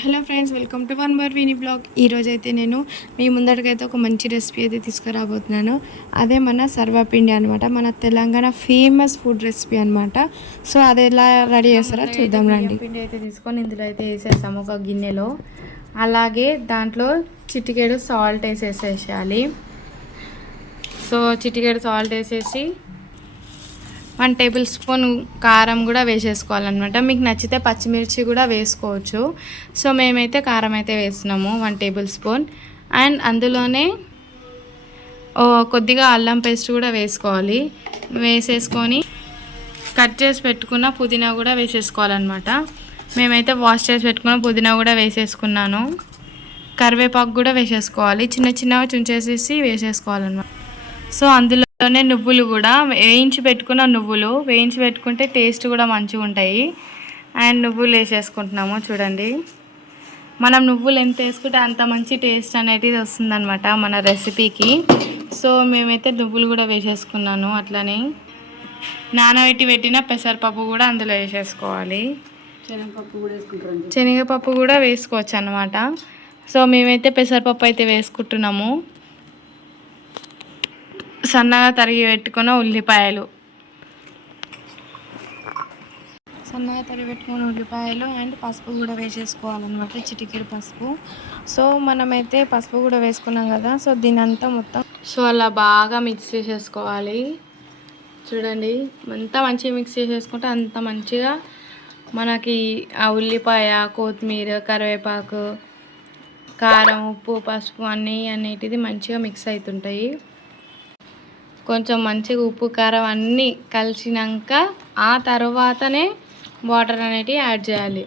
Hello friends welcome to వన్ మర్ వినీ బ్లాగ్. ఈరోజు అయితే నేను మీ ముందరికైతే ఒక మంచి రెసిపీ అయితే తీసుకురాబోతున్నాను. అదే మన సర్వపిండి అనమాట మన తెలంగాణ ఫేమస్ ఫుడ్ రెసిపీ అనమాట సో అది ఎలా రెడీ చేస్తారో చూద్దాం రండి. పిండి అయితే తీసుకొని ఇందులో అయితే వేసేసాము ఒక గిన్నెలో. అలాగే దాంట్లో చిటికెడు సాల్ట్ వేసేసేయాలి. సో చిటికెడు సాల్ట్ వేసేసి వన్ టేబుల్ స్పూన్ కారం కూడా వేసేసుకోవాలన్నమాట. మీకు నచ్చితే పచ్చిమిర్చి కూడా వేసుకోవచ్చు. సో మేమైతే కారం అయితే వేసినాము వన్ టేబుల్ స్పూన్. అండ్ అందులోనే కొద్దిగా అల్లం పేస్ట్ కూడా వేసుకోవాలి. వేసేసుకొని కట్ చేసి పెట్టుకున్న పుదీనా కూడా వేసేసుకోవాలన్నమాట. మేమైతే వాష్ చేసి పెట్టుకున్న పుదీనా కూడా వేసేసుకున్నాను. కరివేపాకు కూడా వేసేసుకోవాలి. చిన్న చిన్నగా చుంచేసేసి వేసేసుకోవాలన్నమాట. సో అందులో అందులోనే నువ్వులు కూడా వేయించి పెట్టుకున్న నువ్వులు. వేయించి పెట్టుకుంటే టేస్ట్ కూడా మంచిగా ఉంటాయి. అండ్ నువ్వులు వేసేసుకుంటున్నాము చూడండి. మనం నువ్వులు ఎంత వేసుకుంటే అంత మంచి టేస్ట్ అనేది వస్తుందన్నమాట మన రెసిపీకి. సో మేమైతే నువ్వులు కూడా వేసేసుకున్నాను అట్లనే. నానబెట్టి పెట్టిన పెసరపప్పు కూడా అందులో వేసేసుకోవాలి. శనగపప్పు కూడా వేసుకోవచ్చు అనమాట సో మేమైతే పెసరపప్పు అయితే వేసుకుంటున్నాము. సన్నగా తరిగి పెట్టుకున్న ఉల్లిపాయలు. సన్నగా తరిగి పెట్టుకున్న ఉల్లిపాయలు అండ్ పసుపు కూడా వేసేసుకోవాలన్నమాట చిటికెడు పసుపు. సో మనమైతే పసుపు కూడా వేసుకున్నాం కదా సో దీని అంతా మొత్తం సో అలా బాగా మిక్స్ చేసేసుకోవాలి. చూడండి ఎంత మంచిగా మిక్స్ చేసేసుకుంటే అంత మంచిగా మనకి ఆ ఉల్లిపాయ కొత్తిమీర కరివేపాకు కారం ఉప్పు పసుపు అన్నీ అన్నిటిది మంచిగా మిక్స్ అవుతుంటాయి. కొంచెం మంచిగా ఉప్పు కారం అన్నీ కలిసినాక ఆ తర్వాతనే వాటర్ అనేటివి యాడ్ చేయాలి.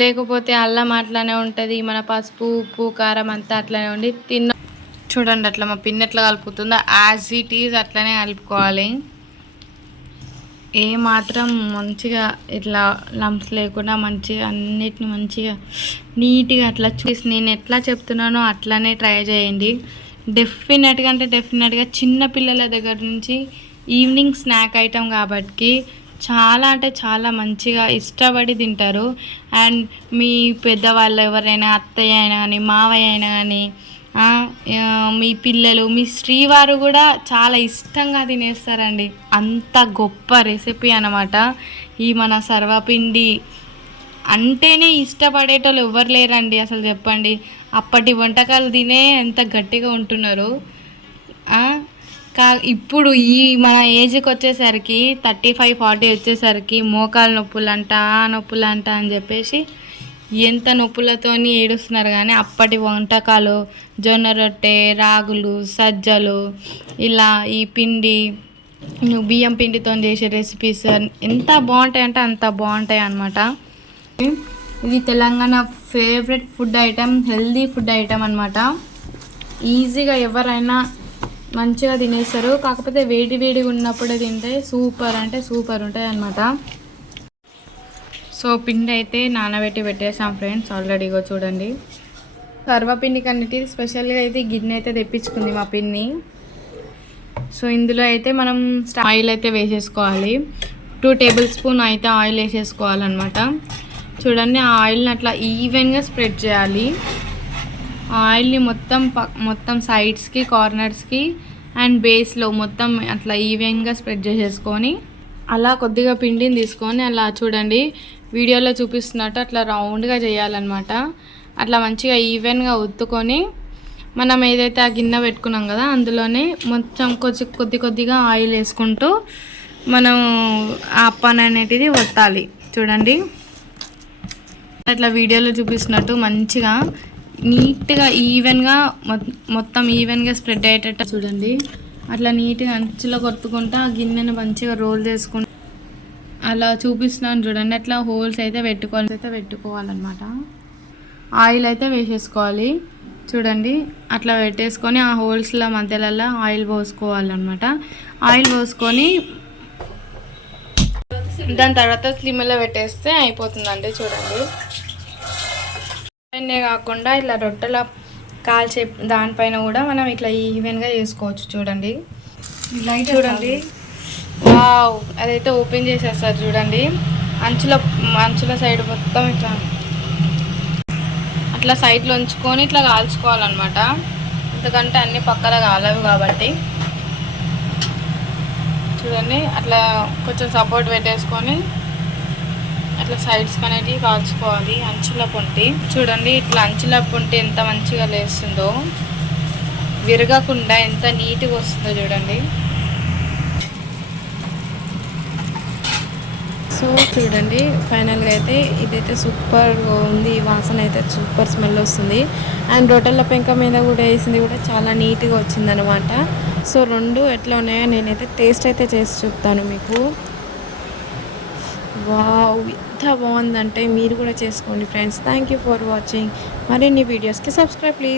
లేకపోతే అల్లం అట్లానే ఉంటుంది మన పసుపు ఉప్పు కారం అంతా అట్లనే ఉండి తిన్న చూడండి అట్లా మా పిన్ ఎట్లా కలుపుతుందో. యాజ్ ఇట్ ఈజ్ అట్లనే కలుపుకోవాలి. ఏ మాత్రం మంచిగా ఇట్లా లంప్స్ లేకుండా మంచిగా అన్నిటిని మంచిగా నీట్గా అట్లా చూసి నేను ఎట్లా చెప్తున్నానో అట్లానే ట్రై చేయండి. డెఫినెట్గా అంటే డెఫినెట్గా చిన్న పిల్లల దగ్గర నుంచి ఈవినింగ్ స్నాక్ ఐటెం కాబట్టి చాలా అంటే చాలా మంచిగా ఇష్టపడి తింటారు. అండ్ మీ పెద్దవాళ్ళు ఎవరైనా అత్తయ్య అయినా కానీ మావయ్య అయినా కానీ మీ పిల్లలు మీ శ్రీవారు కూడా చాలా ఇష్టంగా తినేస్తారండి. అంత గొప్ప రెసిపీ అనమాట ఈ మన సర్వపిండి అంటేనే ఇష్టపడేటోళ్ళు ఎవరు లేరండి అసలు చెప్పండి. అప్పటి వంటకాలు తినే ఎంత గట్టిగా ఉంటున్నారు. కా ఇప్పుడు ఈ మన ఏజ్కి వచ్చేసరికి థర్టీ ఫైవ్ ఫార్టీ వచ్చేసరికి మోకాలు నొప్పులంట ఆ నొప్పులంట అని చెప్పేసి ఎంత నొప్పులతోని ఏడుస్తున్నారు కానీ అప్పటి వంటకాలు జొన్న రొట్టె రాగులు సజ్జలు ఇలా ఈ పిండి బియ్యం పిండితో చేసే రెసిపీస్ ఎంత బాగుంటాయి అంటే అంత బాగుంటాయి అన్నమాట ఇది Telangana favourite food item healthy food item అనమాట ఈజీగా ఎవరైనా మంచిగా తినేస్తారు. కాకపోతే వేడి వేడిగా ఉన్నప్పుడే తింటే సూపర్ అంటే సూపర్ ఉంటుంది అనమాట సో పిండి అయితే నానబెట్టి పెట్టేసాం ఫ్రెండ్స్ ఆల్రెడీగా చూడండి. సర్వపిండి కన్నిటి స్పెషల్గా అయితే గిన్నె అయితే తెప్పించుకుంది మా పిన్ని. సో ఇందులో అయితే మనం ఆయిల్ అయితే వేసేసుకోవాలి. టూ టేబుల్ స్పూన్ అయితే ఆయిల్ వేసేసుకోవాలన్నమాట. చూడండి ఆ ఆయిల్ని అట్లా ఈవెన్గా స్ప్రెడ్ చేయాలి. ఆయిల్ని మొత్తం మొత్తం సైడ్స్కి కార్నర్స్కి అండ్ బేస్లో మొత్తం అట్లా ఈవెన్గా స్ప్రెడ్ చేసేసుకొని అలా కొద్దిగా పిండిని తీసుకొని అలా చూడండి వీడియోలో చూపిస్తున్నట్టు అట్లా రౌండ్గా చేయాలన్నమాట. అట్లా మంచిగా ఈవెన్గా ఒత్తుకొని మనం ఏదైతే ఆ గిన్నె పెట్టుకున్నాం కదా అందులోనే మొత్తం కొద్ది కొద్ది కొద్దిగా ఆయిల్ వేసుకుంటూ మనం ఆ పని అనేటిది వత్తాలి చూడండి. అట్లా వీడియోలో చూపిస్తున్నట్టు మంచిగా నీట్గా ఈవెన్గా మొత్తం ఈవెన్గా స్ప్రెడ్ అయ్యేటట్టు చూడండి. అట్లా నీట్గా అంచులో కొట్టుకుంటా ఆ గిన్నెను మంచిగా రోల్ చేసుకుంటా అలా చూపిస్తున్నాను చూడండి. అట్లా హోల్స్ అయితే పెట్టుకోవాలి. అయితే పెట్టుకోవాలన్నమాట. ఆయిల్ అయితే వేసేసుకోవాలి. చూడండి. అట్లా పెట్టేసుకొని ఆ హోల్స్ల మధ్యలలో ఆయిల్ పోసుకోవాలన్నమాట. ఆయిల్ పోసుకొని దాని తర్వాత స్లిమ్లో పెట్టేస్తే అయిపోతుందండి చూడండి. కాకుండా ఇట్లా రొట్టెల కాల్చే దానిపైన కూడా మనం ఇట్లా ఈవెన్గా చేసుకోవచ్చు. చూడండి. చూడండి. వావ్! అదైతే ఓపెన్ చేసేస్తారు చూడండి. అంచుల అంచుల సైడ్ మొత్తం ఇట్లా ఇట్లా సైడ్లో ఉంచుకొని ఇట్లా కాల్చుకోవాలన్నమాట. ఎందుకంటే అన్ని పక్కన కాలవు కాబట్టి. చూడండి. అట్లా కొంచెం సపోర్ట్ పెట్టేసుకొని ఇట్లా సైడ్స్ అనేటివి కాల్చుకోవాలి. అంచుల పొంటి. చూడండి ఇట్లా అంచుల పొంటి ఎంత మంచిగా లేస్తుందో. విరగకుండా ఎంత నీట్గా వస్తుందో చూడండి. సో చూడండి ఫైనల్గా అయితే ఇదైతే సూపర్ ఉంది. వాసన అయితే సూపర్ స్మెల్ వస్తుంది. అండ్ రొట్టెల పెంక మీద కూడా వేసింది కూడా చాలా నీట్గా వచ్చిందనమాట సో రెండు ఎట్లా ఉన్నాయో నేనైతే టేస్ట్ అయితే చేసి చూపుతాను మీకు. వావ్ ఎంత బాగుందంటే మీరు కూడా చేసుకోండి friends. Thank you for watching మరిన్ని వీడియోస్కి సబ్స్క్రైబ్ ప్లీజ్